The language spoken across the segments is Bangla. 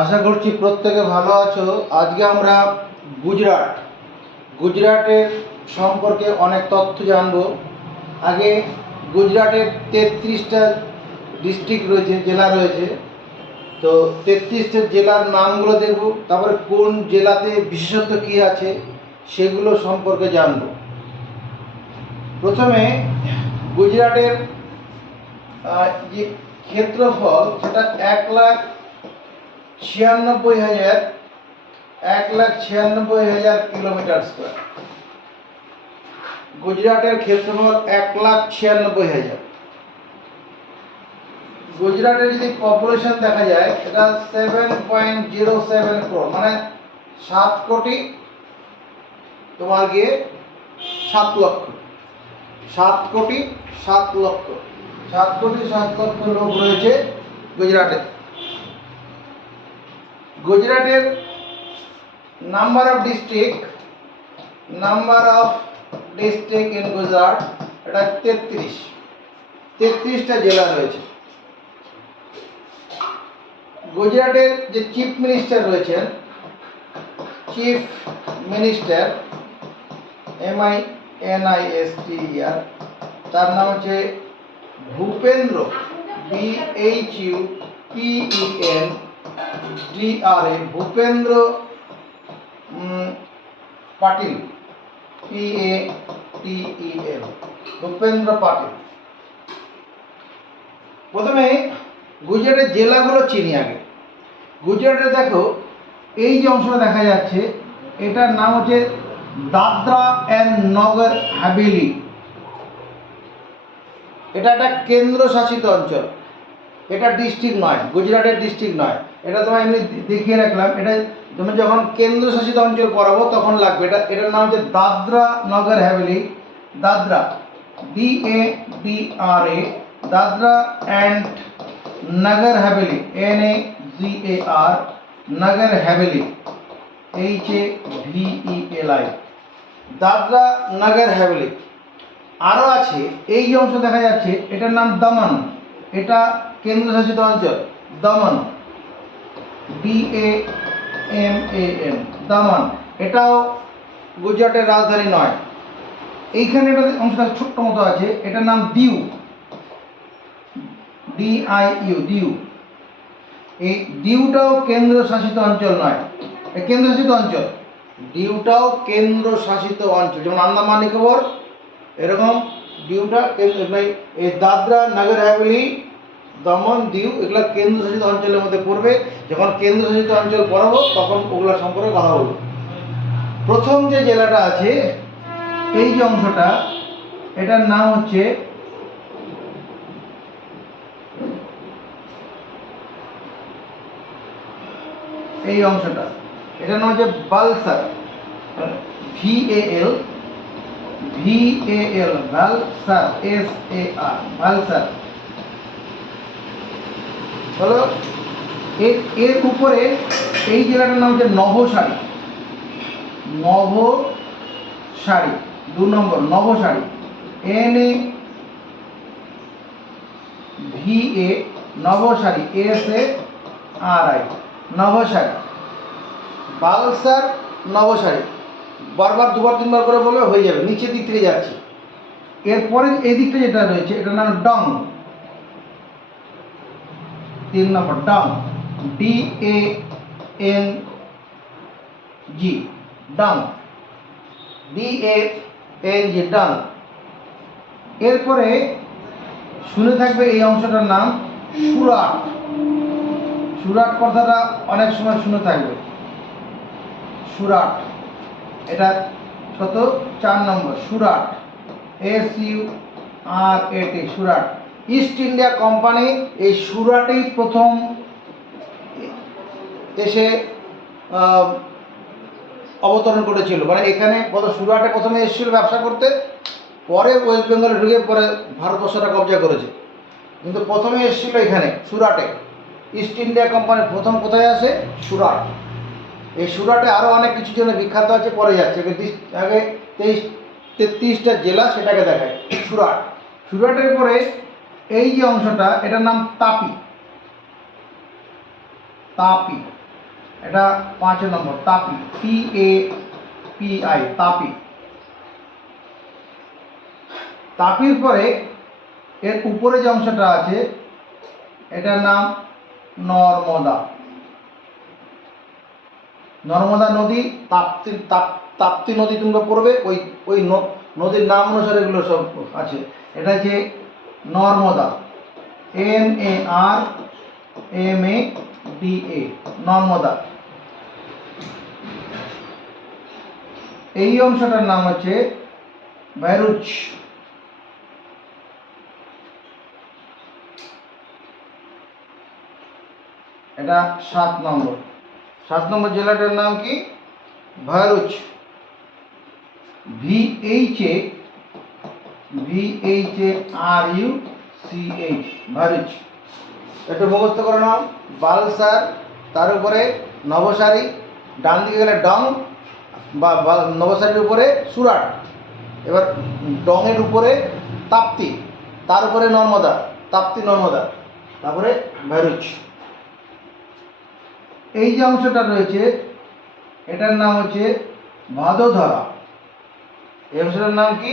আশা করছি প্রত্যেকে ভালো আছো। আজকে আমরা গুজরাটের সম্পর্কে অনেক তথ্য জানবো। আগে গুজরাটের 33টা ডিস্ট্রিক্ট রয়েছে, জেলা রয়েছে। তো 33টা জেলার নামগুলো দেখব, তারপরে কোন জেলাতে বিশেষত্ব কী আছে সেগুলো সম্পর্কে জানব। প্রথমে গুজরাটের যে ক্ষেত্রফল সেটা 1,96,000 কিলোমিটার স্কোয়ার। গুজরাটের ক্ষেত্রফল 1,96,000। গুজরাটের যদি পপুলেশন দেখা যায় এটা 7.07 crore, মানে 7 কোটি তোমার গিয়ে 7 লক্ষ, 7 কোটি 7 লক্ষ, 7 কোটি 7 লক্ষ লোক রয়েছে গুজরাটে। গুজরাটের number of district in Gujarat এটা 33টা জেলা রয়েছে। গুজরাটের যে চিফ মিনিস্টার রয়েছেন, MINISTER, তার নাম হচ্ছে ভূপেন্দ্র, BHUPENDRA, ভূপেন্দ্র পাটিল, PATEL, ভূপেন্দ্র পাটিল। প্রথমে গুজরাটের জেলাগুলো চিনি আগে। গুজরাটে দেখো এই যে অংশটা দেখা যাচ্ছে এটার নাম হচ্ছে দাদরা অ্যান্ড নগর হাভেলি। এটা একটা কেন্দ্রশাসিত অঞ্চল, এটা ডিস্ট্রিক্ট নয়, গুজরাটের ডিস্ট্রিক্ট নয়। এটা তোমার এমনি দেখিয়ে রাখলাম। এটা তুমি যখন কেন্দ্রশাসিত অঞ্চল পড়াবো তখন লাগবে। এটার নাম হচ্ছে Dadra Nagar Haveli, Dadra, DADRA, Dadra and Nagar Haveli, NAGAR, Nagar Haveli, HAVELI, Dadra Nagar Haveli. আরও আছে এই যে অংশ দেখা যাচ্ছে এটার নাম দমন, এটা কেন্দ্রশাসিত অঞ্চল, দমন, DAMAN, দমন। এটাও গুজরাটের রাজধানী নয়। এইখানে একটা অংশটা ছোট্ট মতো আছে, এটার নাম দিউ, DIU, দিউ। এই দিউটাও কেন্দ্রশাসিত অঞ্চল নয়, কেন্দ্রশাসিত অঞ্চল। দিউটাও কেন্দ্রশাসিত অঞ্চল, যেমন আন্দামান নিকোবর, এরকম দিউটা এই দাদরা নগর হাভেলি, দমন, দিউ এগুলো কেন্দ্রশাসিত অঞ্চলের মধ্যে পড়বে। যখন কেন্দ্রশাসিত অঞ্চল পড়াবো তখন ওগুলো সম্পর্কে কথা বলবো। প্রথম যে জেলাটা আছে এই যে অংশটা, এটার নাম হচ্ছে এই অংশটা, এটার নাম হচ্ছে বালসার, VAL, বালসার, SAR, বালসার হলো। এর উপরে এই জেলাটার নাম হচ্ছে নভসারী, 2 নম্বর নভসারী, NAVA, নভসারী, SARI, নভসারী, বালসার, নভসারী। বারবার 2-3 বার করে বলবে হয়ে যাবে, নিচের দিক থেকে যাচ্ছে। এরপরে এই দিকটা যেটা রয়েছে এটার নাম ডং, 3 নম্বর ডং, DANG, ডং, DANG, ডং। এরপরে শুনে থাকবে এই অংশটার নাম সুরাট। সুরাট কথাটা অনেক সময় শুনে থাকবে, সুরাট, এটা 4 নম্বর, Surat, SURAT, Surat. East India Company এই সুরাটেই প্রথম এসে অবতরণ করেছিল, মানে এখানে সুরাটে প্রথমে এসেছিল ব্যবসা করতে, পরে ওয়েস্ট বেঙ্গলে ঢুকে পরে ভারতবর্ষটা কবজা করেছে, কিন্তু প্রথমে এসেছিল এখানে সুরাটে। ইস্ট ইন্ডিয়া কোম্পানি প্রথম কোথায় আসে? সুরাট। এই সুরাটে আরও অনেক কিছুর জন্য বিখ্যাত আছে, পরে যাচ্ছে। আগে 33টা জেলা সেটাকে দেখায় সুরাট। সুরাটের পরে এই যে অংশটা এটার নাম তাপি, এটা 5 নম্বর তাপি, TAPI, তাপি। তাপির পরে এর উপরে যে অংশটা আছে এটার নাম নর্মদা। নর্মদা নদী, তাপ্তি নদী তোমরা পড়বে, ওই নদীর নাম অনুসারে এগুলো সব আছে। এটা হচ্ছে নর্মদা, NARMADA, নর্মদা। এই অংশটার নাম হচ্ছে ভ্যারুচ। এটা 7 নম্বর। 7 নম্বর জেলাটার নাম কি? ভরুচ। VHARUCH, ভরুচ। একটু মুখস্থ করে নাও। বালসার, তার উপরে নবসারী, ডান দিকে গেলে ডং বা নবসারীর উপরে সুরাট, এবার ডংয়ের উপরে তাপ্তি, তার উপরে নর্মদা, তাপ্তি নর্মদা, তারপরে ভরুচ। এই যে অংশটা রয়েছে এটার নাম হচ্ছে ভাদোদরা। এই অংশটার নাম কি?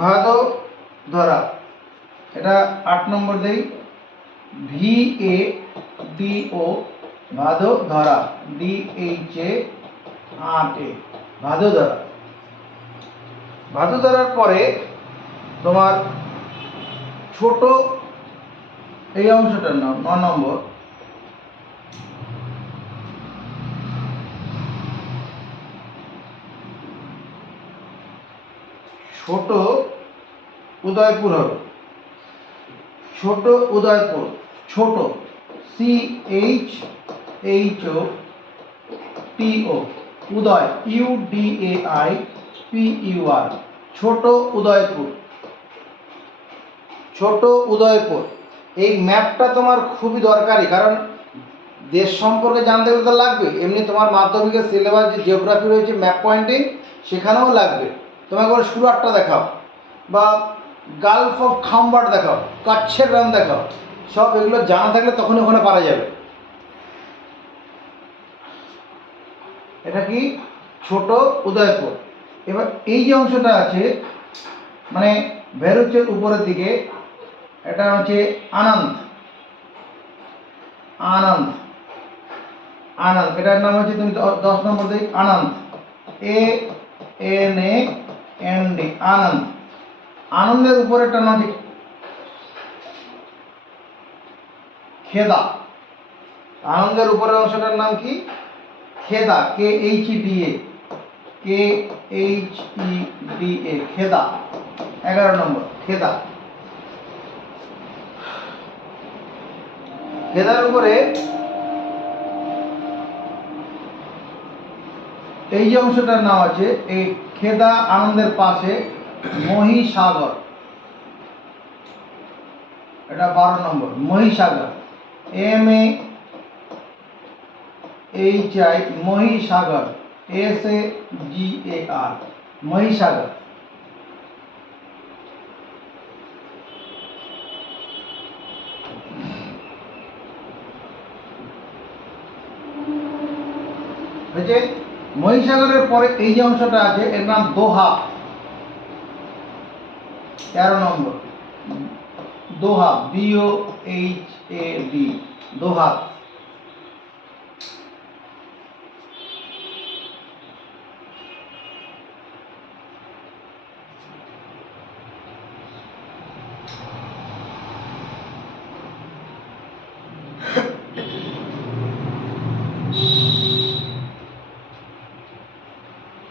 ভাদোদরা। এটা 8 নম্বর দেই, VADO, ভাদোদরা, DHARA, ভাদোদরা। ভাদোদরার পরে তোমার ছোট এই অংশটার নাম 9 নম্বর, ছোট উদয়পুর হবে। ছোট উদয়পুর, ছোট, CHHOTO, উদয়, UDAIPUR, ছোট উদয়পুর। ছোট উদয়পুর। এই ম্যাপটা তোমার খুবই দরকারি, কারণ দেশ সম্পর্কে জানতে গেলে তো লাগবে। এমনি তোমার মাধ্যমিকের সিলেবাস যে জিওগ্রাফি রয়েছে, ম্যাপ পয়েন্টিং, সেখানেও লাগবে। তোমাকে করে সুরাটটা দেখাও, বা গালফ অফ খাম্বার দেখাও, কচ্ছের রান দেখাও, সব এগুলো জানা থাকলে তখনই ওখানে পারা যাবে। এটা কি? ছোট উদয়পুর। এবার এই যে অংশটা আছে মানে ভেরুচের উপরের দিকে, এটা হচ্ছে আনন্দ। আনন্দ, আনন্দ, এটার নাম হচ্ছে, তুমি 10 নম্বর দিক, আনন্দ, ANAND, আনন্দ। আনন্দের উপরেরটা নাম হচ্ছে খেদা। আনন্দের উপরের অংশটার নাম কি? খেদা, KHEDA, খেদা। 11 নম্বর খেদা। খেদার উপরে এই যে অংশটার নাম আছে, এই খেদা আনন্দের পাশে মহিসাগর, এটা 12 নম্বর, মহিসাগর, MAHI, মহিসাগর, SAGAR, মহিসাগর। হয়েছে? মহিসাগরের পরে এই যে অংশটা আছে এর নাম দোহা, 13 নম্বর, দোহা, DOHAD, দোহা।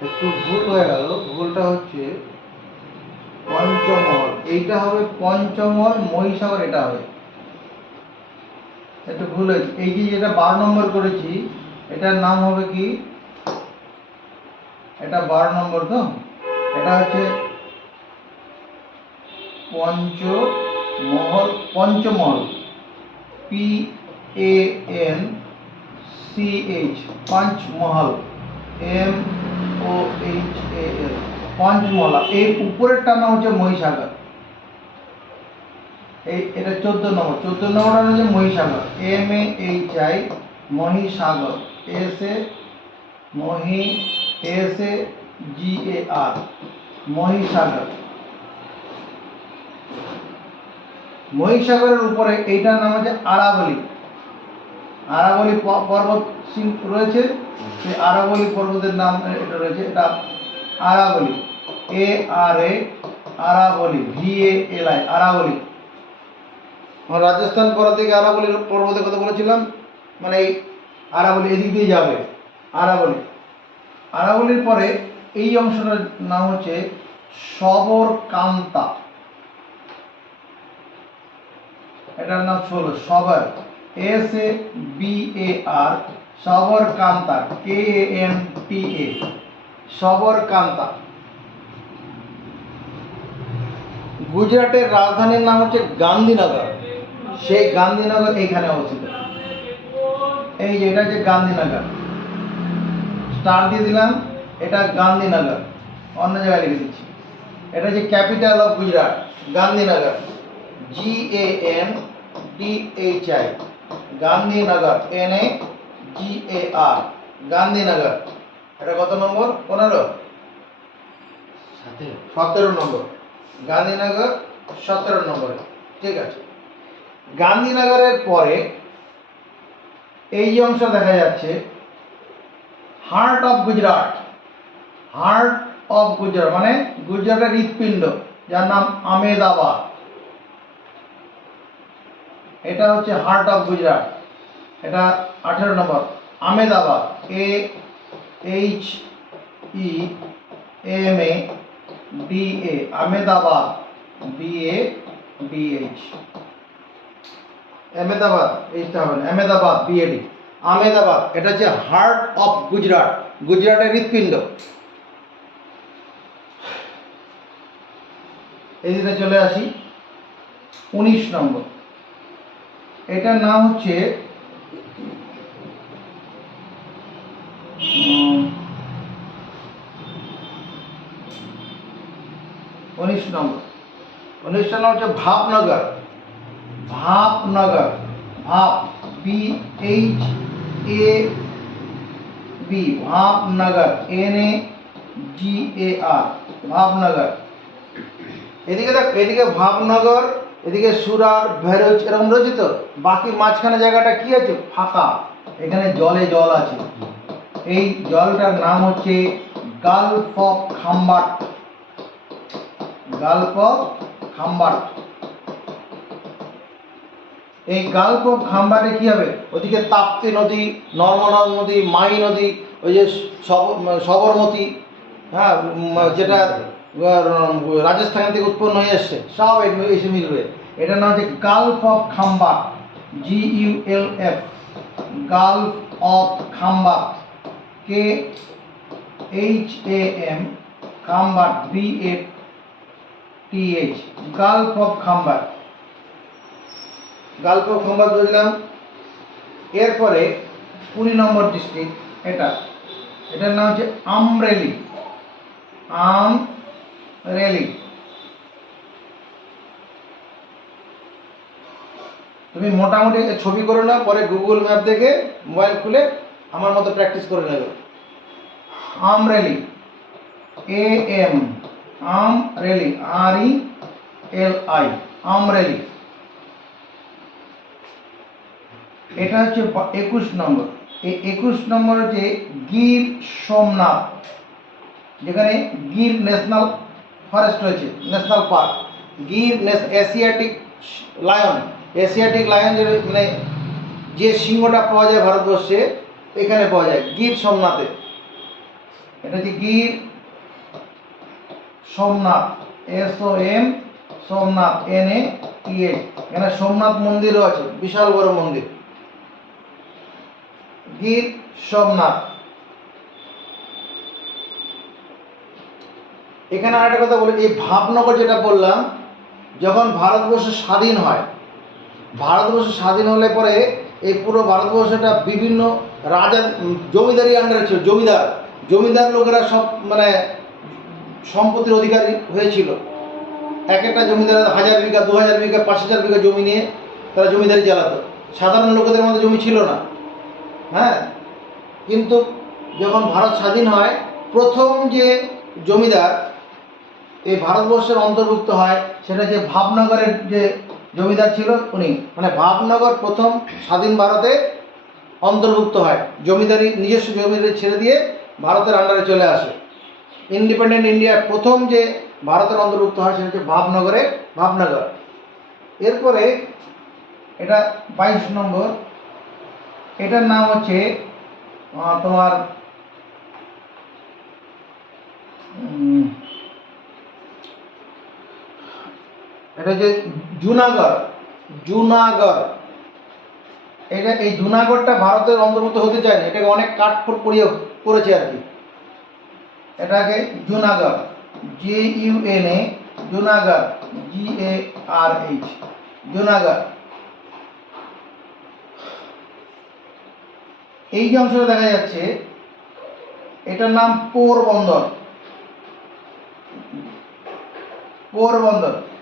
একটু ভুল হয়ে গেল, ভুলটা হচ্ছে পঞ্চমহল, এইটা হবে পঞ্চমহল, মহিসাগর এটা হবে, একটু ভুল হয়েছে। এই যে যেটা 12 নম্বর করেছি এটার নাম হবে কি? এটা 12 নম্বর, তো এটা হচ্ছে পঞ্চমহল, পঞ্চমহল, PANCH, পঞ্চমহল, MOHAL, পঞ্চমহলা। এই উপরেরটা নাম হচ্ছে মহিসাগর। এটা 14 নম্বর, 14 নম্বর হচ্ছে মহিসাগর, MAHI, মহিসাগর, MOHISAGAR, মহিসাগর। মহিসাগরের উপরে এইটার নাম হচ্ছে আরাবলী। আরাবলী পর্বত রয়েছে, সেই আরাবলী পর্বতের নাম এটা রয়েছে, এটা আরাবলী, আরাবলী, VALI, আরাবলী। রাজস্থান পর্বত থেকে আরাবলীর পর্বতের কথা বলেছিলাম, মানে এই আরাবলী এদিক দিয়ে যাবে আরাবলী। আরাবলীর পরে এই অংশটার নাম হচ্ছে সবরকান্তা, এটার নাম হলো সবর, SABAR, সবরকান্তা, KANTA, সবরকান্তা। গুজরাটের রাজধানীর নাম হচ্ছে গান্ধীনগর, সেই গান্ধীনগর এইখানে অবস্থিত। এই যে এটা হচ্ছে গান্ধীনগর, স্টার দিয়ে দিলাম, এটা গান্ধীনগর, অন্য জায়গায় লিখে দিচ্ছি। এটা যে capital of Gujarat, Gandhinagar, GANDHI, Gandhinagar, NAGAR, Gandhinagar. এটা কত নম্বর? 15, 17 নম্বর। গান্ধীনগর 17 নম্বরে, ঠিক আছে। গান্ধীনগরের পরে এই যে অংশ দেখা যাচ্ছে heart of Gujarat, heart of Gujarat মানে গুজরাটের হৃৎপিণ্ড, যার নাম আমেদাবাদ। এটা হচ্ছে হার্ট অফ গুজরাট, এটা 18 নম্বর, আমেদাবাদ, AHEMADA, আমেদাবাদ, BADH, আমেদাবাদ, এইটা হবে না, আমেদাবাদ, BAD, আমেদাবাদ। এটা হচ্ছে হার্ট অফ গুজরাট, গুজরাটের হৃৎপিণ্ড। এইদিকে চলে আসি 19 নম্বর, এটার নাম হচ্ছে 19 নম্বর হচ্ছে ভাবনগর, ভাবনগর, ভাব, BHAB, ভাবনগর, NAGAR, ভাবনগর। এদিকে দেখ, এদিকে ভাবনগর, এদিকে সুরাট, ভেরোজ এরকম রয়েছে তো, বাকি মাঝখানে জায়গাটা কি আছে? ফাঁকা, এখানে জলে জল আছে। এই জলটার নাম হচ্ছে Gulf of Khambhat, Gulf of Khambhat. এই গালফ অফ খাম্বাটে কি হবে? ওদিকে তাপ্তি নদী, নর্মদা নদী, মাই নদী, ওই যে সবরমতী, হ্যাঁ, যেটা রাজস্থান থেকে উৎপন্ন হয়ে এসছে, সব এসে মিলবে। এটার নাম হচ্ছে Gulf of Khambhat, GULF, Gulf of Khambhat, KHAM, Khambhat, BATH, Gulf of Khambhat. Gulf of Khambhat বুঝলাম। এরপরে 20 নম্বর ডিস্ট্রিক্ট, এটার নাম হচ্ছে আমরেলি, আমরেলি। তুমি মোটামুটি ছবি করে নাও, পরে গুগল ম্যাপ দেখে মোবাইল খুলে আমার মতো প্র্যাকটিস করে নেবে। আমরেলি, AM, আমরেলি, RELI, আমরেলি। এটা হচ্ছে 21 নম্বর। এই 21 নম্বর হচ্ছে গির সোমনাথ, যেখানে গির ন্যাশনাল ফরেস্ট রয়েছে, national park. Gir Asiatic lion, Asiatic lion মানে যে সিংহটা পাওয়া যায় ভারতবর্ষে, এখানে পাওয়া যায় গির সোমনাথে। এটা হচ্ছে গির সোমনাথ, SOM, সোমনাথ, NATH। এখানে সোমনাথ মন্দিরও আছে, বিশাল বড় মন্দির, গির সোমনাথ। এখানে আরেকটা কথা বলি, এই ভাবনগর যেটা বললাম, যখন ভারতবর্ষ স্বাধীন হয়, ভারতবর্ষ স্বাধীন হলে পরে এই পুরো ভারতবর্ষটা বিভিন্ন রাজা জমিদারি আন্ডারে ছিল। জমিদার লোকেরা সব মানে সম্পত্তির অধিকারী হয়েছিল। এক একটা জমিদার 1000 বিঘা, 2000 বিঘা, 5000 বিঘা জমি নিয়ে তারা জমিদারি চালাতো। সাধারণ লোকেদের মধ্যে জমি ছিল না। হ্যাঁ, কিন্তু যখন ভারত স্বাধীন হয় প্রথম যে জমিদার এই ভারতবর্ষের অন্তর্ভুক্ত হয় সেটা যে ভাবনগরের যে জমিদার ছিল উনি, মানে ভাবনগর প্রথম স্বাধীন ভারতে অন্তর্ভুক্ত হয়, জমিদারি নিজস্ব জমিদারি ছেড়ে দিয়ে ভারতের আন্ডারে চলে আসে। ইন্ডিপেন্ডেন্ট ইন্ডিয়ার প্রথম যে ভারতের অন্তর্ভুক্ত হয় সেটা হচ্ছে ভাবনগর। এরপরে এটা 22 নম্বর, এটার নাম হচ্ছে তোমার এটা যে জুনাগড়। এটা এই জুনাগড়টা ভারতের অন্তর্ভুক্ত হতে চায় না, এটাকে অনেক কাঠখড় পড়িয়ে করেছে আর কি। এটাকে জুনাগড়, JUNA, জুনাগড়, GARH, জুনাগড়। এই যে অংশটা দেখা যাচ্ছে এটার নাম পোরবন্দর।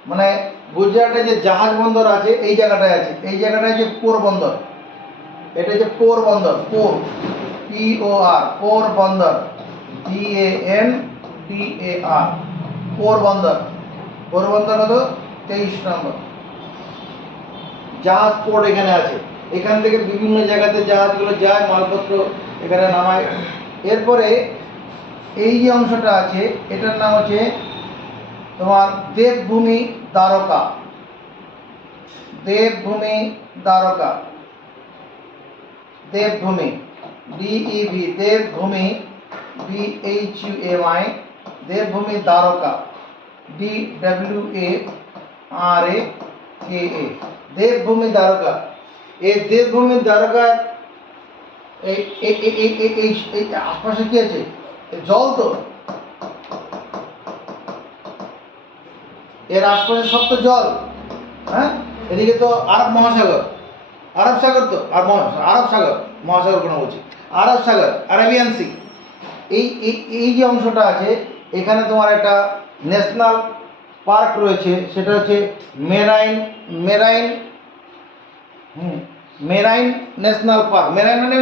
মানে গুজরাটে যে জাহাজ বন্দর আছে এই জায়গাটায় আছে, এই জায়গাটায় হচ্ছে পোরবন্দর। এটা হচ্ছে পোরবন্দর, POR, পোরবন্দর, BANDAR, পোরবন্দর। পোরবন্দর কত? 23 নম্বর। জাহাজ পোর্ট এখানে আছে, এখান থেকে বিভিন্ন জায়গাতে জাহাজগুলো যায়, মালপত্র এখানে নামায়। এরপরে এই যে অংশটা আছে এটার নাম হচ্ছে তোমার দেবভূমি দ্বারকা। দেবভূমি, দেবভূমি, DEV, দেবভূমি, BHUMI, দেবভূমি দ্বারকা, DWARAKA, দেবভূমি দ্বারকা। এই দেবভূমি দ্বারকার এই আশপাশে কি আছে? জল, তো এর আশপাশে সব তো জল। হ্যাঁ, এদিকে তো আরব মহাসাগর, আরব সাগর, তো আর আরব সাগর, মহাসাগর কোনো বলছি, আরব সাগর, আরাবিয়ান সি। এই যে অংশটা আছে এখানে তোমার একটা ন্যাশনাল পার্ক রয়েছে, সেটা হচ্ছে মেরাইন ন্যাশনাল পার্ক। মেরাইন মানে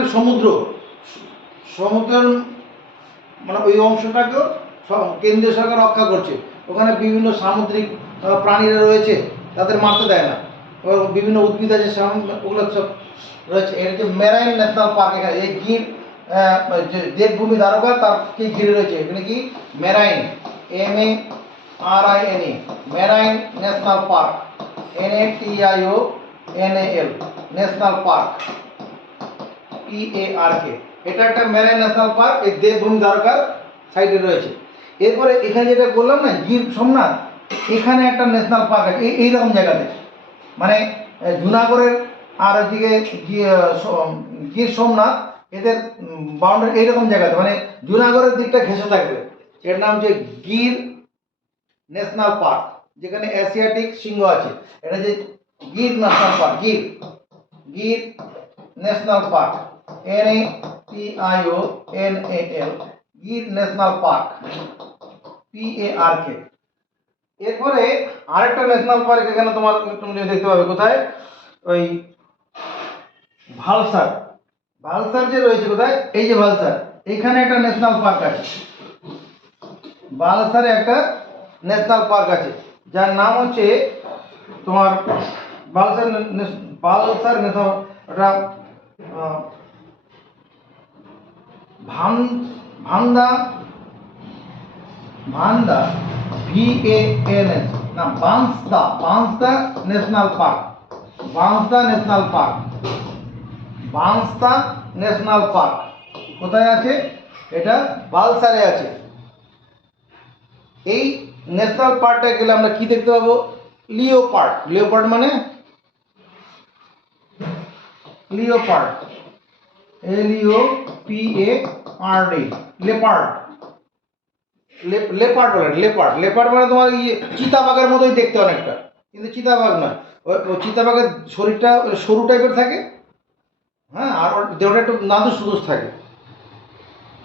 সমুদ্রের মানে ওই অংশটাকেও কেন্দ্রীয় সরকার রক্ষা করছে। ওখানে বিভিন্ন সামুদ্রিক প্রাণীরা রয়েছে, তাদের মারতে দেয় না। বিভিন্ন উদ্ভিদ আছে, ওগুলো সব রয়েছে। এটা হচ্ছে মেরাইন ন্যাশনাল পার্ক। এখানে এই গির যে দেবভূমি দ্বারকা তার কি ঘিরে রয়েছে এখানে কি marine, MARINE, marine national park, NATIONAL, national park, PARK। এটা একটা মেরাইন ন্যাশনাল পার্ক, এই দেবভূমি দ্বারকার সাইডে রয়েছে। এরপরে এখানে যেটা বললাম না গির সোমনাথ, এখানে একটা ন্যাশনাল পার্ক আছে এইরকম জায়গাতে, মানে জুনাগড়ের আর ওইদিকে গির সোমনাথ, এদের বাউন্ডারি এইরকম জায়গাতে, মানে জুনাগড়ের দিকটা ঘেঁষে থাকবে। এর নাম হচ্ছে গির ন্যাশনাল পার্ক, যেখানে এশিয়াটিক সিংহ আছে। এটা যে Gir national park, Gir national park, NATIONAL, Gir national park, PARK। এরপরে আরেকটা ন্যাশনাল পার্ক এখানে তুমি দেখতে পাবে, কোথায়? ওই ভালসার যে রয়েছে, কোথায়? এই যে ভালসার, এখানে একটা ন্যাশনাল পার্ক আছে। ভালসারে একটা ন্যাশনাল পার্ক আছে যার নাম হচ্ছে তোমার ভালসার ন্যাশনাল, ওটা ভান্দা VANS না, বাঁশদা ন্যাশনাল পার্ক, বাঁশদা ন্যাশনাল পার্ক কোথায় আছে? এটা ভালসারে আছে। এই ন্যাশনাল পার্কটা গেলে আমরা কি দেখতে পাবো? লিওপার্ড মানে লিওপার্ড, LEOPARD, লেপার্ড মানে তোমার চিতাবাঘের মতোই দেখতে অনেকটা, কিন্তু চিতাবাঘ নয়। ওই চিতাবাঘের শরীরটা সরু টাইপের থাকে, হ্যাঁ, আর ওর দেহটা একটু নাদুস সুদুস থাকে।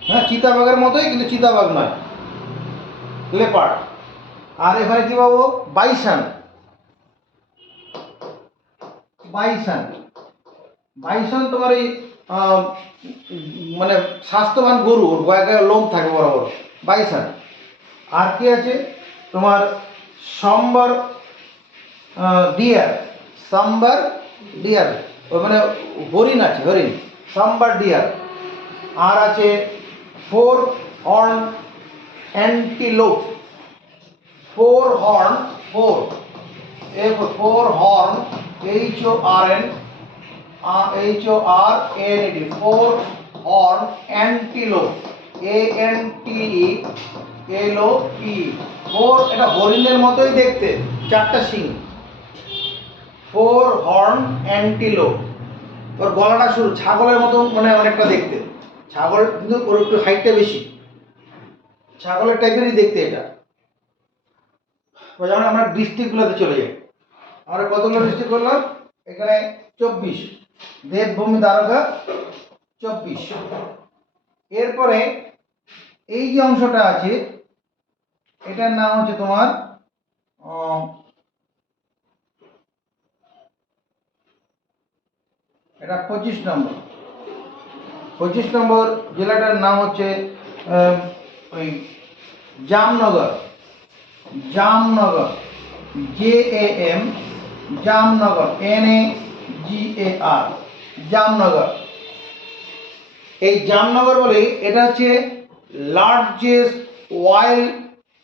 হ্যাঁ, চিতাবাঘের মতোই, কিন্তু চিতাবাঘ নয়, লেপার্ড। আর এখানে কি পাবো? বাইসন তোমার এই আহ, মানে স্বাস্থ্যবান গরু, ওর গায়ে গায়ে লোম থাকে বড় বড়, বাইসান। আর কি আছে তোমার সম্বর ডিয়ার, সাম্বার ডিয়ার, ওই মানে হরিণ আছে, হরিণ, সাম্বার ডিয়ার। আর আছে four horn antelope, four horn, four, four horn, HORN, HORNED, four horn antelope, ANTELOP, four, এটা হরিণের মতোই দেখতে, চারটা শিং, ফোর হর্ন অ্যান্টিলোপ। ওর গলাটা শুরু ছাগলের মতো, মানে অনেকটা দেখতে, ছাগল কিন্তু ওর একটু হাইটটা বেশি, ছাগলের টাইপেরই দেখতে এটা। যেমন আমরা ডিস্ট্রিক্টগুলোতে চলে যাই, আমরা কতগুলো ডিস্ট্রিক্ট করলাম এখানে? 24, দেবভূমি দ্বারকা 24। এরপরে এই যে অংশটা আছে এটার নাম হচ্ছে তোমার এটা 25 নম্বর। 25 নম্বর জেলাটার নাম হচ্ছে ওই জামনগর, জামনগর, JAM, জামনগর, NAGAR, জামনগর। এই জামনগর বলে, এটা হচ্ছে largest oil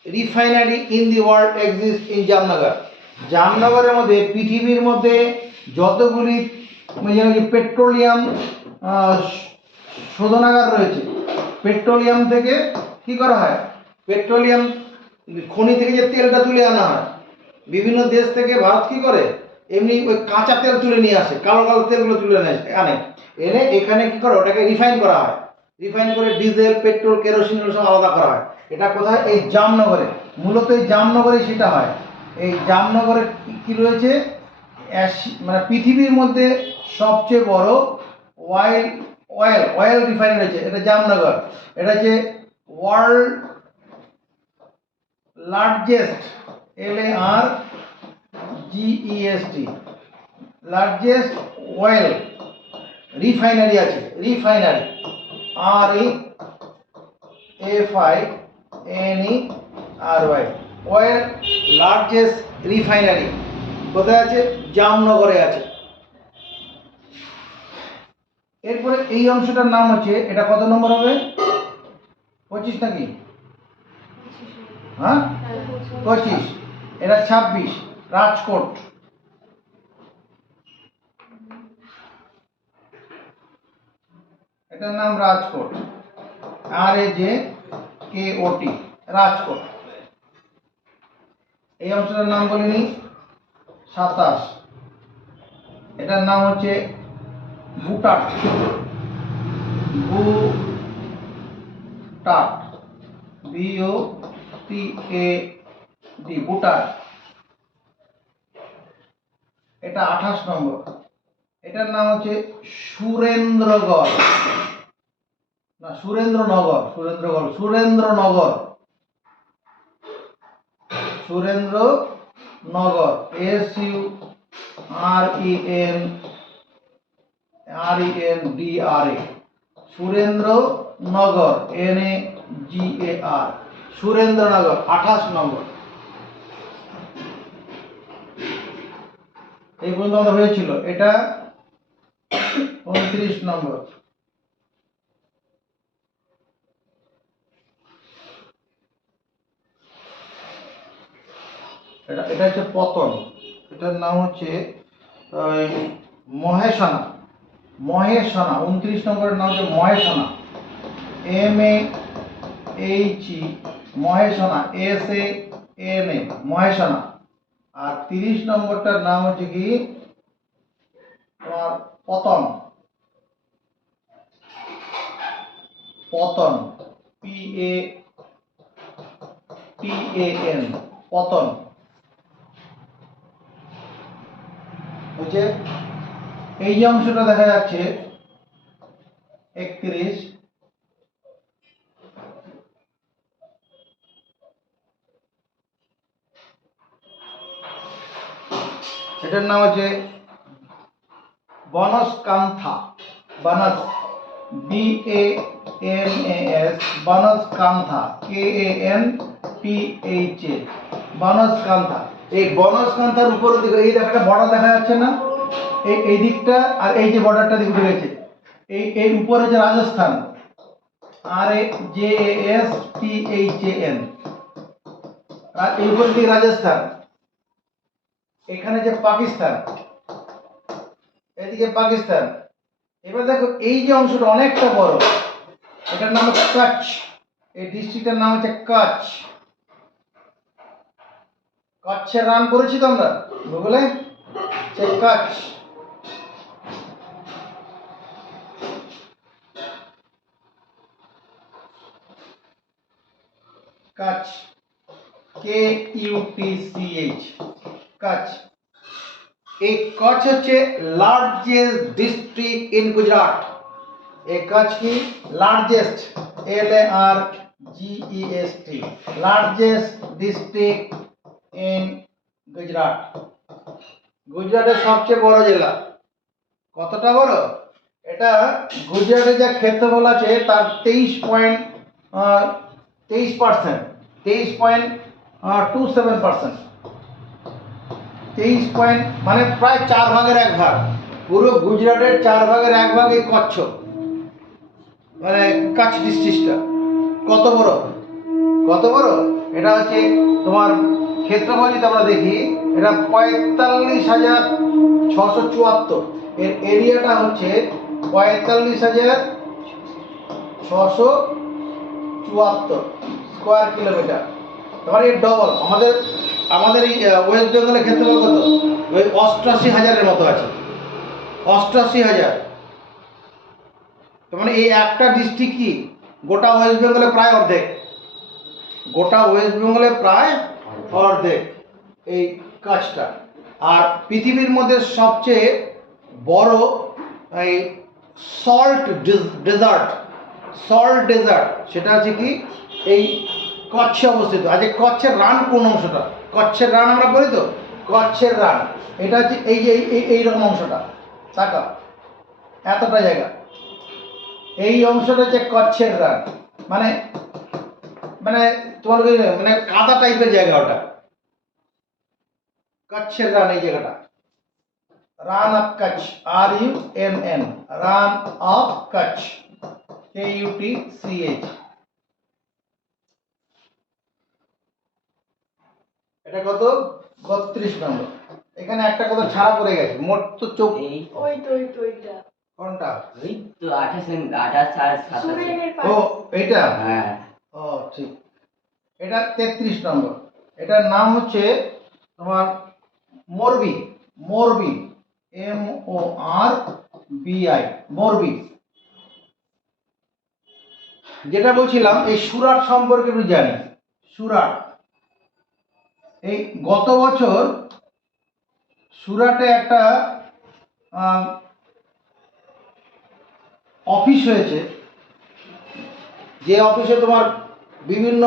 refinery in the world exist in Jamnagar. জামনগরের মধ্যে পৃথিবীর মধ্যে যতগুলি পেট্রোলিয়াম শোধনাগার রয়েছে, পেট্রোলিয়াম থেকে কি করা হয়, পেট্রোলিয়াম খনি থেকে যে তেলটা তুলে আনা হয় বিভিন্ন দেশ থেকে, ভারত কি করে এমনি ওই কাঁচা তেল তুলে নিয়ে আসে, কালো কালো তেলগুলো তুলে আনে, এনে এখানে কি করে ওটাকে রিফাইন করা হয়, রিফাইন করে ডিজেল, পেট্রোল, কেরোসিন সব আলাদা করা হয়। এটা কোথায়? এই জামনগরে, মূলত এই জামনগরে সেটা হয়। এই জামনগরে কি রয়েছে, মানে পৃথিবীর মধ্যে সবচেয়ে বড় অয়েল অয়েল অয়েল রিফাইনারি রয়েছে, এটা জামনগর। এটা হচ্ছে world largest, LARGEST, largest oil refinery আছে, refinery, REFINERY, oil largest refinery কোথায় আছে? জামনগরে আছে। এরপরে এই অংশটার নাম হচ্ছে, এটা কত নম্বর হবে? 25 নাকি? হ্যাঁ 25, এটা 26, রাজকোট। এটার নাম রাজকোট, RAJKOT, রাজকোট। এই অংশটার নাম বলিনি, 27, এটার নাম হচ্ছে বুটাট, বুটাট, BUTAD, বুটাট। এটা 28 নম্বর, এটার নাম হচ্ছে সুরেন্দ্রগড়, না সুরেন্দ্রনগর, সুরেন্দ্রগড়, সুরেন্দ্রনগর, সুরেন্দ্রনগর, SURENDRA, সুরেন্দ্রনগর, NAGAR, সুরেন্দ্রনগর, 28 নম্বর। এই পর্যন্ত আমাদের হয়েছিল। এটা 29 নম্বর, এটা এটা হচ্ছে পতন, এটার নাম হচ্ছে মহেশানা, মহেশানা। 29 নম্বরের নাম হচ্ছে মহেশানা, MAHE, মহেশানা, SANA, মহেশানা। আর 30 নম্বরটার নাম হচ্ছে কি তোমার পতন, পতন, PATAN, পতন হচ্ছে এই যে অংশটা দেখা যাচ্ছে 31, এটার নাম হচ্ছে বনস্কান্থা, বানাস, BANAS, বানসকান্থা, KANTHA, বানসকান্থা। এই বনসকান্থার উপরের দিকে এই একটা বর্ডার দেখা যাচ্ছে না, এই দিকটা, আর এই যে বর্ডারটা দিকে রয়েছে, এই উপরে যে রাজস্থান, RAJASTHAN, আর এই উপরে দিকে রাজস্থান, এখানে যে পাকিস্তান, এদিকে পাকিস্তান। এবার দেখো এই যে অংশটা অনেকটা বড়, এটার নাম হচ্ছে কচ্ছ, এই ডিস্ট্রিক্টের নাম হচ্ছে কচ্ছ। কচ্ছের রান করেছি তো আমরা গুগলে, সে কচ্ছ। কচ্ছ, KUTCH, কচ্ছ। এই কচ্ছ হচ্ছে লার্জেস্ট ডিস্ট্রিক্ট ইন গুজরাট। এই কচ্ছ কি largest, LARGEST, largest district in Gujarat. গুজরাটের সবচেয়ে বড় জেলা। কতটা বড়? এটা গুজরাটের যা ক্ষেত্রফল আছে তার 23.27%, 23 মানে প্রায় 4 ভাগের 1 ভাগ। পুরো গুজরাটের 4 ভাগের 1 ভাগ এই কচ্ছ, মানে কচ্ছ ডিস্ট্রিক্টটা। কত বড়, কত বড়? এটা হচ্ছে তোমার ক্ষেত্রফল যদি আমরা দেখি, এটা 45,674। এর এরিয়াটা হচ্ছে 45,674 স্কোয়ার কিলোমিটার। তোমার এই ডবল আমাদের এই ওয়েস্ট বেঙ্গলের ক্ষেত্রফল কত? ওই 88,000-এর মতো আছে, 88,000। তার মানে এই একটা ডিস্ট্রিক্ট কি গোটা ওয়েস্ট বেঙ্গলে প্রায় অর্ধেক, গোটা ওয়েস্ট বেঙ্গলে প্রায় অর্ধেক এই কাজটা। আর পৃথিবীর মধ্যে সবচেয়ে বড় এই সল্ট ডেজার্ট, সেটা হচ্ছে কি এই কচ্ছে অবস্থিত। আজ কচ্ছের রান কোন অংশটা? কচ্ছের রান আমরা বলি তো, কচ্ছের রান এটা হচ্ছে এই যে এইরকম অংশটা, তাকা এতটা জায়গা, এই অংশটা হচ্ছে কচ্ছের রান। মানে মানে তোমার মানে কাদা টাইপের জায়গা ওটা, কচ্ছের রান। এই জায়গাটা run of Kutch, RUNN, run of Kutch, KUTCH। এটা কত? 32 নম্বর। এখানে একটা কথা ছাড়া পড়ে গেছে, মোট তো চোখ ওইটা কোনটা? ওই তো 28 আর 27। ও এইটা, হ্যাঁ ও ঠিক। এটা 33 নম্বর। এটার নাম হচ্ছে তোমার মোরবি, MORBI, মোরবি। যেটা বলছিলাম এই সুরাট সম্পর্কে একটু জানি। সুরাট, এই গত বছর সুরাটে একটা অফিস হয়েছে, যে অফিসে তোমার বিভিন্ন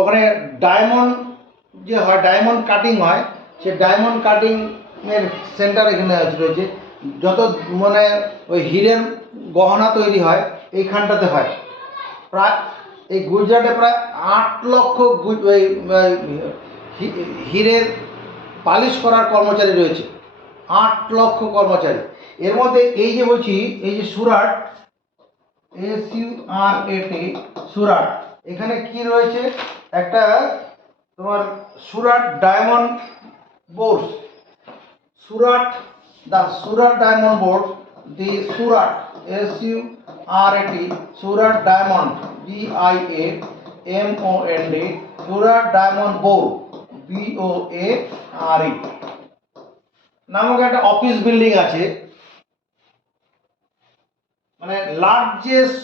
ওখানে ডায়মন্ড যে হয়, ডায়মন্ড কাটিং হয়, সে ডায়মন্ড কাটিং এর সেন্টার এখানে রয়েছে। যত মানে ওই হীরের গহনা তৈরি হয় এইখানটাতে হয়। প্রায় এই গুজরাটে প্রায় 8 লক্ষ হীরের পালিশ করার কর্মচারী রয়েছে, 8 লক্ষ কর্মচারী। এর মধ্যে এই যে বলছি, এই যে সুরাট, SURAT, সুরাট, এখানে কি রয়েছে? একটা তোমার Surat diamond board, Surat diamond board, the Surat, SURAT, Surat diamond, DIAMOND, Surat diamond board, BOARE নামক একটা অফিস বিল্ডিং আছে। মানে largest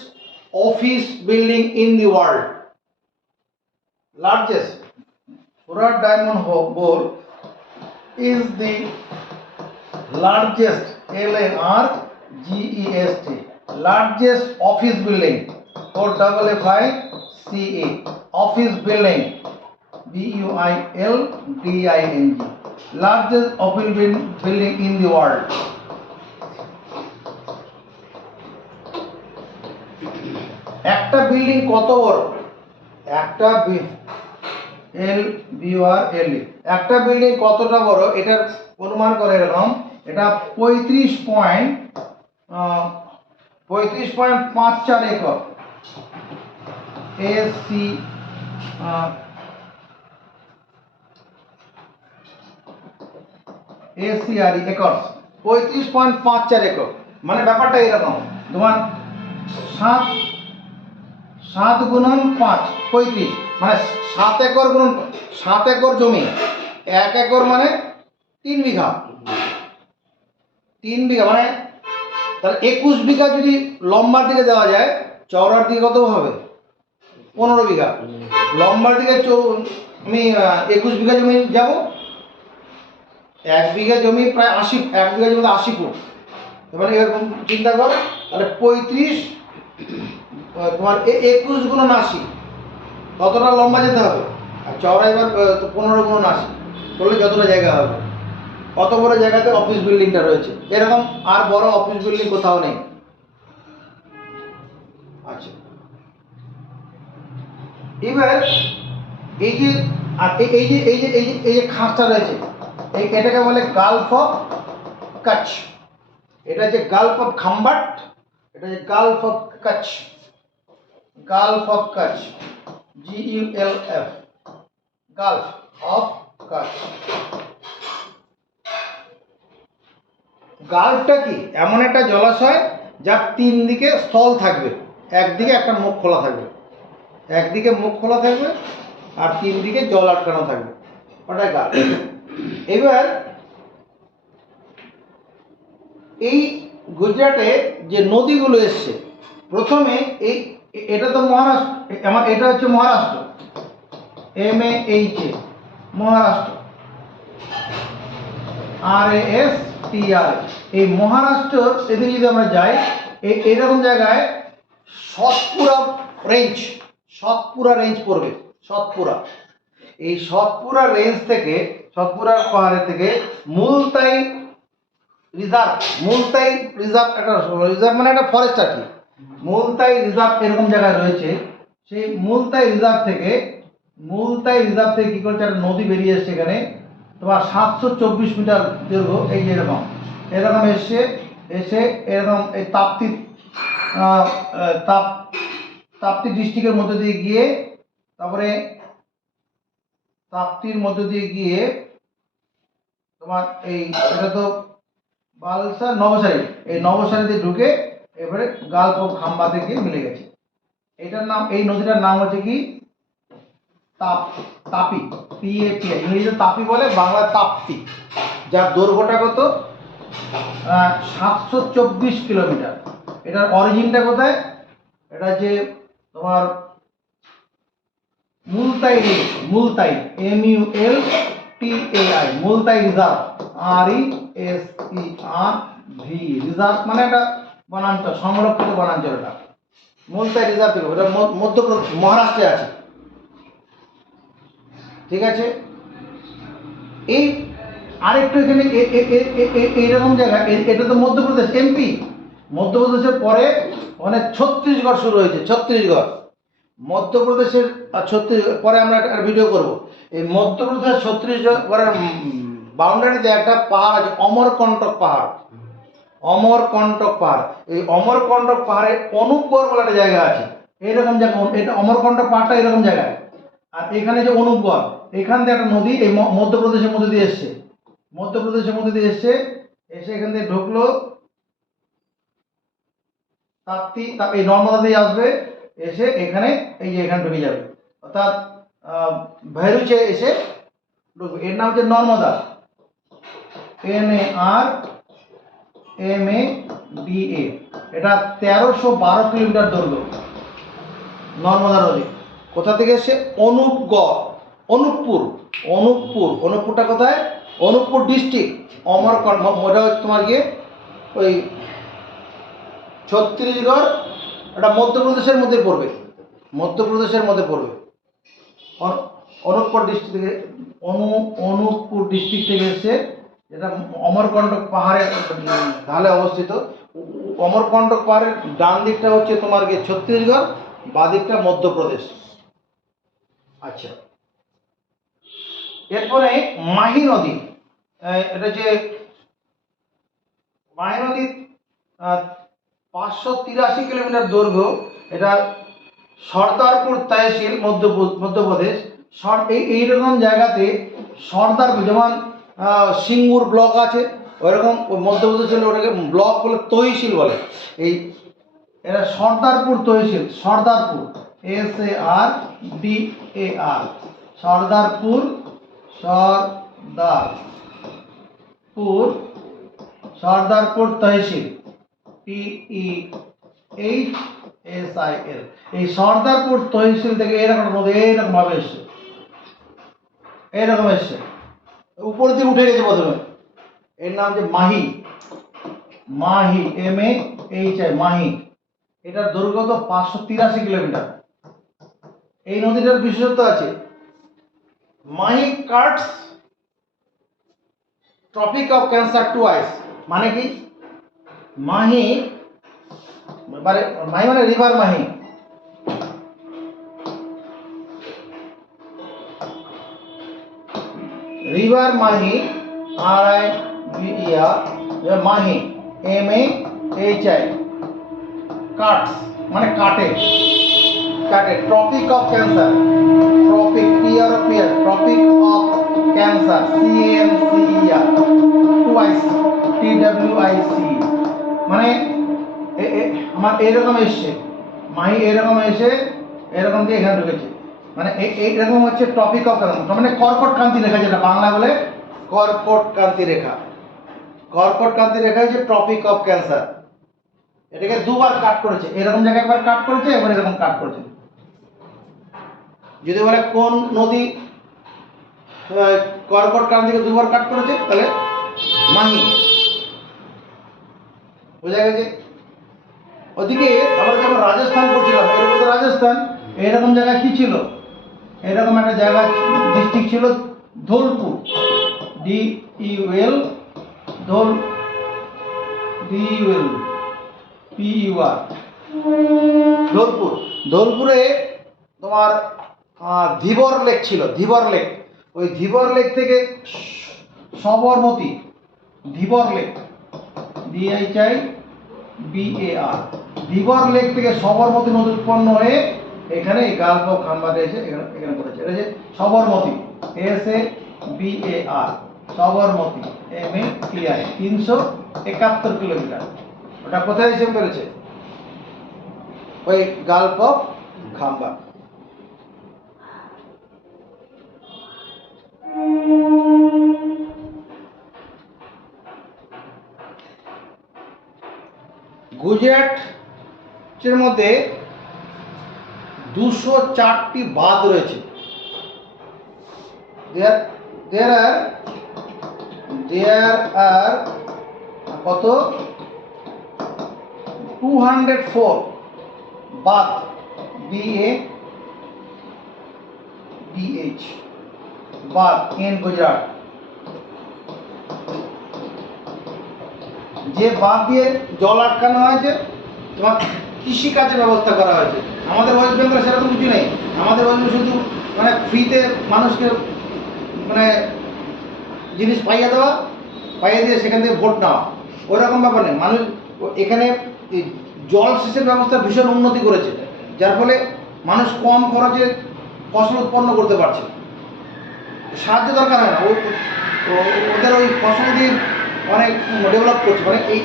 office building in the world, largest. Surat Diamond Board is the largest, LARGEST, largest office building, OFFICE, office building, BUILDING, largest office building in the world. একটা বিল্ডিং কত বড়? একটা এল বিআর এল একটা বিল্ডিং কতটা বড় এটার অনুমান করে এরকম, এটা 35.54 একর এসি এসিআরই একর, 35.54 একর। মানে ব্যাপারটা এরকম, তোমার 7 গুণন 5 35, মানে 7 একর গুণন 7 একর জমি, 1 একর মানে 3 বিঘা, 3 বিঘা মানে তাহলে 21 বিঘা যদি লম্বার দিকে দেওয়া যায়, চওড়ার দিকে কত হবে? 15 বিঘা। লম্বার দিকে আমি 21 বিঘা জমি যাব, 1 বিঘা জমি প্রায় 1 বিঘা জমিতে 80 ফুট। এবারে এরকম চিন্তা কর, তাহলে 35 তোমার 21 গুণন 80, কতটা লম্বা যেতে হবে? আর চওড়া এবার 15 গুণন 80 করলে যতটা জায়গা হবে। কত বড় জায়গাতে অফিস বিল্ডিংটা রয়েছে, এরকম আর বড় অফিস বিল্ডিং কোথাও নেই। আচ্ছা, এবার এই যে আর এই যে খাঁজটা রয়েছে, এটাকে বলে গালফ অফ কচ্ছ। এটা যে গালফ অফ খাম্বাট, এটা যে gulf of Kutch, gulf of Kutch, GULF, Gulf of Kutch. গালফটা কি? এমন একটা জলাশয় যার 3 দিকে স্থল থাকবে, একদিকে একটা মুখ খোলা থাকবে, একদিকে মুখ খোলা থাকবে আর 3 দিকে জল আটকানো থাকবে, ওটাই গালফ। এবার এই গুজরাটে যে নদীগুলো এসছে, প্রথমে এটা তো মহারাষ্ট্র, এটা হচ্ছে মহারাষ্ট্র, MAHA মহারাষ্ট্র, RASTR। এই মহারাষ্ট্রর এদিকে যদি আমরা যাই, এরকম জায়গায় সতপুরা রেঞ্জ পড়বে। এই সতপুরা রেঞ্জ থেকে, সতপুরা পাহাড়ের থেকে মুলতাই রিজার্ভ একটা রিজার্ভ মানে একটা ফরেস্ট আর কি, মুলতাই রিজার্ভ এরকম জায়গায় রয়েছে। সেই মুলতাই রিজার্ভ থেকে কি করছে, একটা নদী বেরিয়ে এসছে এখানে, তোমার 724 মিটার দীর্ঘ। এই যে এরকম এসে এরকম এই তাপ্তি ডিস্ট্রিক্টের মধ্যে দিয়ে গিয়ে, তারপরে তাপ্তির মধ্যে দিয়ে গিয়ে তোমার এটা তো বালসা নবসারী, এই নবসারীতে ঢুকে এবারে গালফ অফ খাম্বাতে গিয়ে মিলে গেছে। এটার নাম, এই নদীটার নাম হচ্ছে কি? তাপি, PAPI, ইংরেজিতে তাপি বলে, বাংলা তাপ্তি, যার দৈর্ঘ্যটা কত? 724 কিলোমিটার। এটার অরিজিনটা কোথায়? এটা যে তোমার মুলতাই MULTAI, মুলতাই রিজার্ভ, RESERV, রিজার্ভ মানে একটা বনাঞ্চল, সংরক্ষিত বনাঞ্চল। এটা মুলতাই রিজার্ভ থেকে, ওটা মধ্যপ্রদেশ মহারাষ্ট্রে আছে, ঠিক আছে। এই আরেকটু এখানে এইরকম জায়গা, এটা তো মধ্যপ্রদেশ, MP। মধ্যপ্রদেশের পরে মানে ছত্তিশগড় শুরু হয়েছে, ছত্তিশগড়, মধ্যপ্রদেশের আর ছত্তিশগড় পরে আমরা একটা ভিডিও করব। এই মধ্যপ্রদেশ ছত্তিশগড়ের বাউন্ডারিতে একটা পাহাড় আছে, অমরকণ্টক পাহাড়। এই অমরকণ্টক পাহাড়ে অনুপগড় বলে একটা জায়গা আছে, এইরকম জায়গা। এটা অমরকণ্টক পাহাড়টা এরকম জায়গায়, আর এখানে যে অনুপগড়, এখান থেকে একটা নদী এই মধ্যপ্রদেশের মধ্যে দিয়ে এসছে, এসে এখান থেকে ঢুকলো তাপ্তি, এই নর্মদা দিয়ে আসবে, এসে এখানে এই যে এখানে ঢুকে যাবে, অর্থাৎ ভৈরুচে এসে ঢুকবে। এর নাম হচ্ছে নর্মদা, NARMADA। এটা 1312 কিলোমিটার দৈর্ঘ্য নর্মদা নদী। কোথা থেকে এসে? অনুপপুরটা কোথায়? অনুপপুর ডিস্ট্রিক্ট, ওটা তোমার গিয়ে ওই ছত্তিশগড়, এটা মধ্যপ্রদেশের মধ্যে পড়বে, অনুপপুর ডিস্ট্রিক্ট থেকে এসছে, যেটা অমরকণ্টক পাহাড়ের ঢালে অবস্থিত। অমরকণ্টক পাহাড়ের ডান দিকটা হচ্ছে তোমার গিয়ে ছত্তিশগড়, বাঁ দিকটা মধ্যপ্রদেশ। আচ্ছা, এরপরে মাহি নদী, এটা যে মাহি নদী 583 কিলোমিটার দৈর্ঘ্য। এটা সর্দারপুর তহসিল মধ্যপ্রদেশ। এইরকম জায়গাতে সর্দারপুর, যেমন সিঙ্গুর ব্লক আছে ওইরকম মধ্যপ্রদেশ হলে ওটাকে ব্লক বলে, তহসিল বলে। এই এটা সর্দারপুর তহসিল, সর্দারপুর, SARDAR, সর্দারপুর, সর্দারপুর তহসিল, TEHSIL। এই সর্দারপুর তহসিল থেকে এরকম নদী এইরকম ভাবে এসছে, এইরকম এসছে, উপর দিয়ে উঠে গেছে প্রথমে। এর নাম যে মাহি, মাহি, MAHI, মাহি। এটার দৈর্ঘ্য তো 583 কিলোমিটার। এই নদীটার বিশেষত্ব আছে, Mahi cuts tropic of cancer twice. মানে কি, মাহি মানে river Mahi, river Mahi, Mahi, MAHI, cuts মানে কাটে, কাটে, tropic of cancer, tropic, tropic of cancer, CANCER, twice, TWIC। মানে আমার এরকম এসছে, মাহি এরকম এসে এরকম দিয়ে এখানে ঢুকেছে। মানে এইরকম হচ্ছে টপিক অফ ক্যান্সার, মানে কর্কট কান্তি রেখা, যেটা বাংলা বলে কর্কট কান্তি রেখা। কর্কট কান্তি রেখা হচ্ছে টপিক অফ ক্যান্সার। এটাকে দুবার কাট করেছে, এরকম জায়গায় একবার কাট করেছে, এবার এরকম কাট করেছে। যদি বলে কোন নদী কর্কট ক্রান্তিকে দুবার কাট করেছে, তাহলে মাহি। বোঝা গেছে? ওদিকে আমরা যখন রাজস্থান পড়ছিলাম, এর মধ্যে রাজস্থান এরকম জায়গায় কি ছিল, এরকম একটা জায়গা ডিস্ট্রিক্ট ছিল ধোলপুর, DUL, ধোলপুর। ধোলপুরে তোমার ধীবর লেক ছিল, ধীবর লেক। ওই ধীবর লেক থেকে সবরমতী, ধীবর লেক, DHIBAR, ধীবর লেক থেকে সবরমতী নদী উৎপন্ন হয়ে এখানে এই গালফ অফ খাম্বাতে এসে এখানে করেছে। এটা যে Sabarmati, SABAR, Sabarmati, MATI, 371 kilometre. ওটা কোথায় এসে পেরেছে? ওই গালফ অফ খাম্বা। গুজরাটের মধ্যে 204টি বাঁধ রয়েছে। there are কত 204 বাঁধ, BADH, বাঁধ in গুজরাট। যে বাঁধ দিয়ে জল আটকানো হয়েছে, তোমার কৃষিকাজের ব্যবস্থা করা হয়েছে। আমাদের ওয়েস্ট বেঙ্গলে সেরকম কিছু নেই। আমাদের ওয়েস্ট বেঙ্গলে শুধু মানে ফ্রিতে মানুষকে মানে জিনিস পাইয়ে দেওয়া, পাইয়ে দিয়ে সেখান থেকে ভোট নেওয়া, ওইরকম ব্যাপার নেই। মানুষ এখানে জল সেচের ব্যবস্থা ভীষণ উন্নতি করেছে, যার ফলে মানুষ কম খরচে ফসল উৎপন্ন করতে পারছে। সাহায্য দরকার হয় না, ওদের ওই ফসল দিয়ে অনেক ডেভেলপ করছে। মানে এই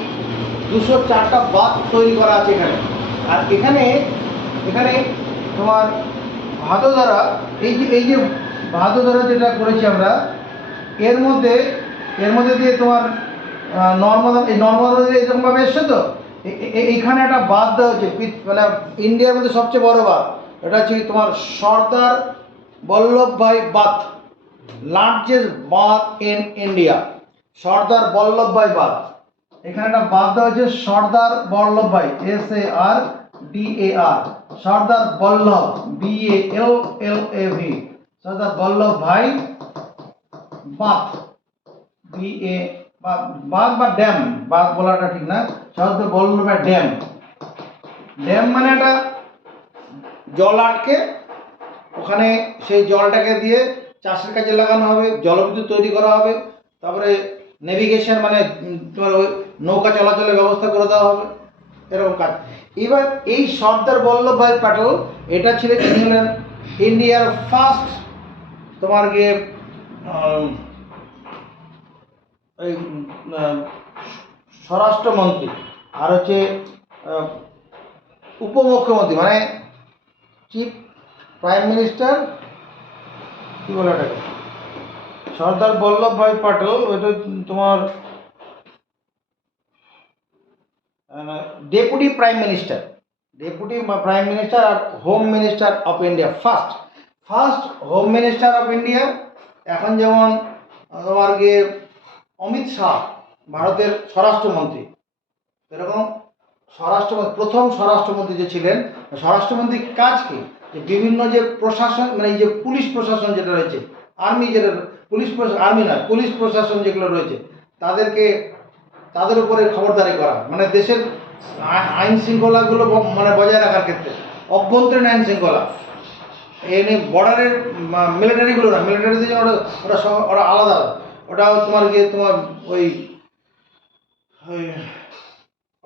204টা বাঁধ তৈরি করা আছে এখানে। আর এখানে তোমার ভাদোদরা, এই যে ভাদোদরা যেটা করেছি আমরা, এর মধ্যে দিয়ে তোমার নর্মদা নদী এরকমভাবে এসছে। তো এইখানে একটা বাঁধ দেওয়া হচ্ছে, মানে ইন্ডিয়ার মধ্যে সবচেয়ে বড় বাঁধ। এটা হচ্ছে তোমার সর্দার বল্লভভাই বাঁধ, লার্জেস্ট বাঁধ ইন ইন্ডিয়া, সর্দার বল্লভভাই বাঁধ। এখানে একটা বাঁধ দেওয়া হচ্ছে সর্দার বল্লভভাই, SARDAR, সর্দার বল্লভ, BALLAV, সর্দার বল্লভভাই বাঁধ, বাঁধ বা ড্যাম, বাঁধ বলাটা ঠিক না, সহজে বল্লভাই ড্যাম। ড্যাম মানে একটা জল আটকে ওখানে সেই জলটাকে দিয়ে চাষের কাজে লাগানো হবে, জলবিদ্যুৎ তৈরি করা হবে, তারপরে নেভিগেশন মানে তোমার ওই নৌকা চলাচলের ব্যবস্থা করে দেওয়া হবে, এরকম কাজ। এবার এই সর্দার বল্লভভাই প্যাটেল এটা ছিলেন, ইনি হলেন ইন্ডিয়ার ফার্স্ট তোমার গিয়ে এই স্বরাষ্ট্রমন্ত্রী, আর হচ্ছে উপমুখ্যমন্ত্রী মানে চিফ প্রাইম মিনিস্টার, কি বলে এটাকে, সর্দার বল্লভভাই প্যাটেল ওইটা তোমার deputy prime minister, deputy prime minister আর home minister of India, first home minister of India. এখন যেমন তোমার গিয়ে অমিত শাহ ভারতের স্বরাষ্ট্রমন্ত্রী, এরকম প্রথম স্বরাষ্ট্রমন্ত্রী যে ছিলেন, স্বরাষ্ট্রমন্ত্রীর কাজ কি, যে বিভিন্ন যে প্রশাসন মানে এই যে পুলিশ প্রশাসন যেটা রয়েছে, আর্মি যেটা পুলিশ আর্মি নয় পুলিশ প্রশাসন যেগুলো রয়েছে তাদের উপরে খবরদারি করা, মানে দেশের আইন শৃঙ্খলাগুলো মানে বজায় রাখার ক্ষেত্রে, অভ্যন্তরীণ আইন শৃঙ্খলা, এনে বর্ডারের মিলিটারিগুলো না, মিলিটারিতে যেমন ওরা আলাদা, ওটা তোমার গিয়ে তোমার ওই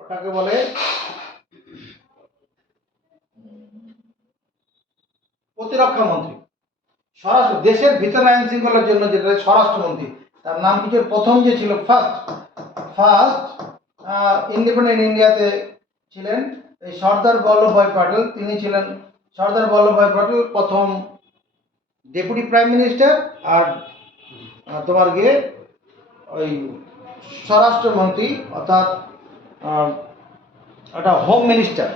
ওটাকে বলে প্রতিরক্ষা মন্ত্রী। স্বরাষ্ট্র দেশের ভিতরে আইন শৃঙ্খলার জন্য যেটা স্বরাষ্ট্রমন্ত্রী, তার নাম কিছু প্রথম যে ছিল ফার্স্ট ইন্ডিপেন্ডেন্ট ইন্ডিয়াতে ছিলেন এই সর্দার বল্লভভাই প্যাটেল, তিনি ছিলেন সর্দার বল্লভভাই প্যাটেল প্রথম ডেপুটি প্রাইম মিনিস্টার আর তোমার গিয়ে ওই স্বরাষ্ট্রমন্ত্রী, অর্থাৎ এটা হোম মিনিস্টার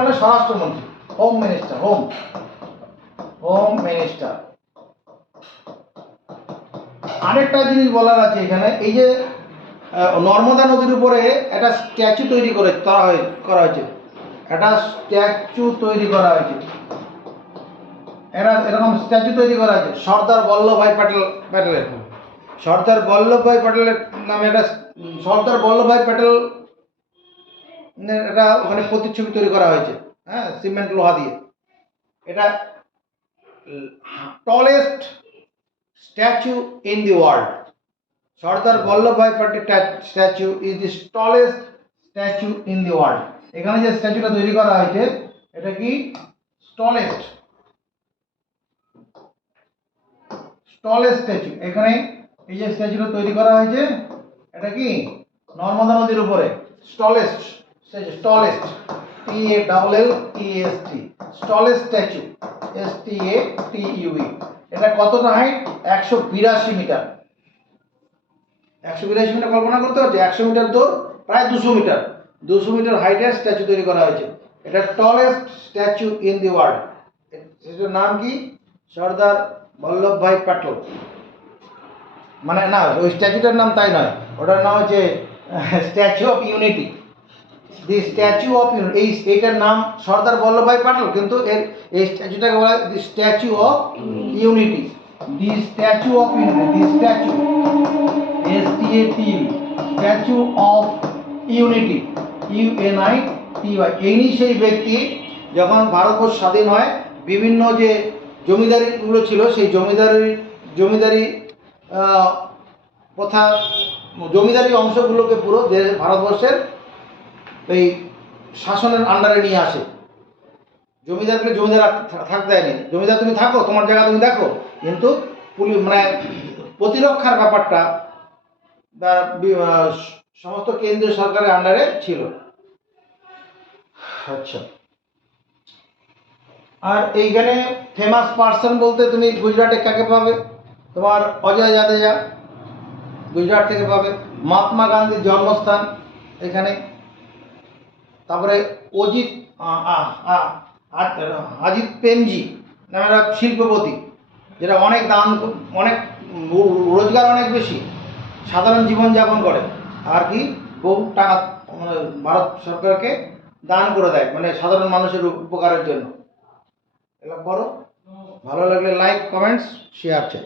মানে স্বরাষ্ট্রমন্ত্রী, হোম মিনিস্টার। আরেকটা জিনিস বলার আছে এখানে, এই যে নর্মদা নদীর উপরে একটা স্ট্যাচু তৈরি করা হয়েছে, একটা স্ট্যাচু তৈরি করা হয়েছে, এরকম স্ট্যাচু তৈরি করা হয়েছে সর্দার বল্লভভাই প্যাটেলের। সর্দার বল্লভভাই প্যাটেলের নামে একটা সর্দার বল্লভভাই প্যাটেল এটা ওখানে প্রতিচ্ছবি তৈরি করা হয়েছে, হ্যাঁ, সিমেন্ট লোহা দিয়ে। এটা tallest statue in the world, Sardar Vallabhbhai Patel statue is the tallest statue in the world. এখানে যে স্ট্যাচুটা তৈরি করা হয়েছে এটা কি টলেস্ট স্ট্যাচু। এখানে এই যে স্ট্যাচুটা তৈরি করা হয়েছে এটা কি নর্মদা নদীর উপরে, tallest TALLEST tallest statue STATUE। এটা কতটা হাইট? 182 মিটার। 182 মিটার কল্পনা করতে পারছি, 100 মিটার দূর, প্রায় 200 মিটার হাইটের স্ট্যাচু তৈরি করা হয়েছে। এটা tallest statue in the world. এটার নাম কি? সর্দার বল্লভভাই প্যাটেল। মানে না, ওই স্ট্যাচুটার নাম তাই নয়, ওটার নাম হচ্ছে statue of unity, the statue of unity. এইটার নাম সর্দার বল্লভভাই প্যাটেল, কিন্তু এই স্ট্যাচুটাকে বলা হয় the statue of unity, the statue of unity, the statue STATU, statue of unity, UNITY। ইনি সেই ব্যক্তি যখন ভারতবর্ষ স্বাধীন হয় বিভিন্ন যে জমিদারিগুলো ছিল সেই জমিদারি প্রথা, জমিদারি অংশগুলোকে পুরো ভারতবর্ষের এই শাসনের আন্ডারে নিয়ে আসে। জমিদার থাকতে দেয়নি, জমিদার তুমি থাকো, তোমার জায়গা তুমি দেখো, কিন্তু মানে প্রতিরক্ষার ব্যাপারটা সমস্ত কেন্দ্রীয় সরকারের আন্ডারে ছিল। আচ্ছা, আর এইখানে ফেমাস পার্সন বলতে তুমি গুজরাটে কাকে পাবে? তোমার অজয় জাদেজা, গুজরাট থেকে পাবে। মহাত্মা গান্ধীর জন্মস্থান এখানে। তারপরে অজিত প্রেমজি নামে একটা শিল্পপতি, যেটা অনেক রোজগার অনেক বেশি, সাধারণ জীবনযাপন করে, আর কি বহু টাকা মানে ভারত সরকারকে দান করে দেয়, মানে সাধারণ মানুষের উপকারের জন্য। এগুলো করো, ভালো লাগলে লাইক, কমেন্টস, শেয়ার চাই।